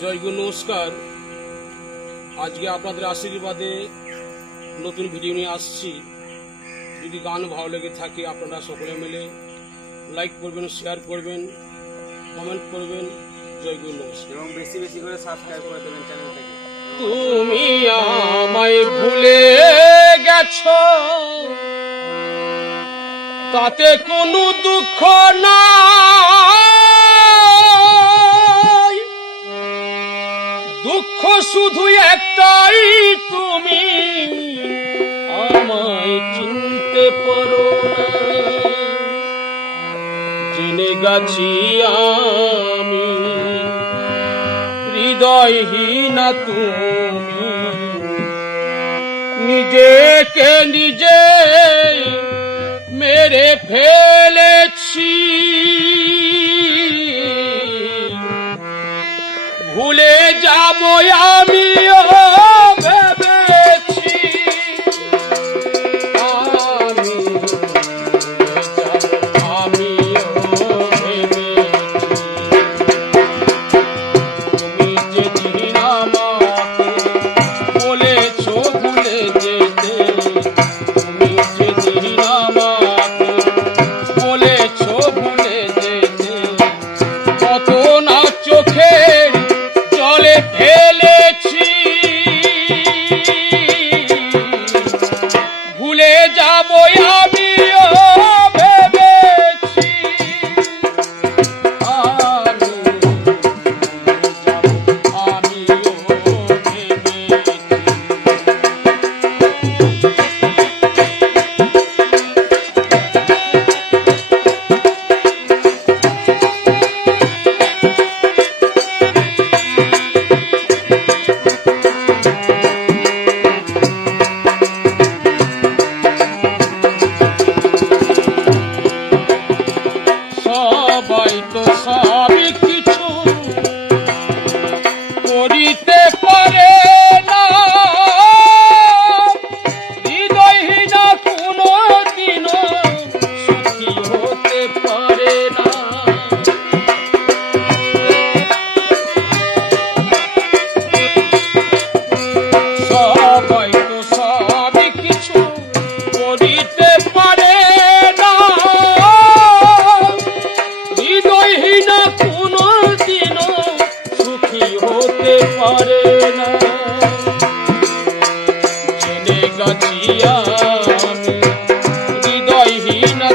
জয়গুরু নমস্কার। আজকে আপনাদের আশীর্বাদে নতুন ভিডিও নিয়ে আসছি। যদি গান ভালো লেগে থাকে আপনারা সকলে মিলে লাইক করবেন শেয়ার করবেন কমেন্ট করবেন। জয়গুরু নমস্কার। এবং বেশি বেশি করে সাবস্ক্রাইব করে দেবেন চ্যানেলটাকে তুমি আমায় ভুলে গেছো। তাতে কোনো দুঃখ নাই। দুঃখ শুধু একটাই তুমি। আমায় চিনতে পারো জেনে গেছি আমি। হৃদয়হীনা তুমি। নিজেকে নিজে মেরে ফেলেছি ভুলে যাব না জেনে গেছি আমি। হৃদয়হীনা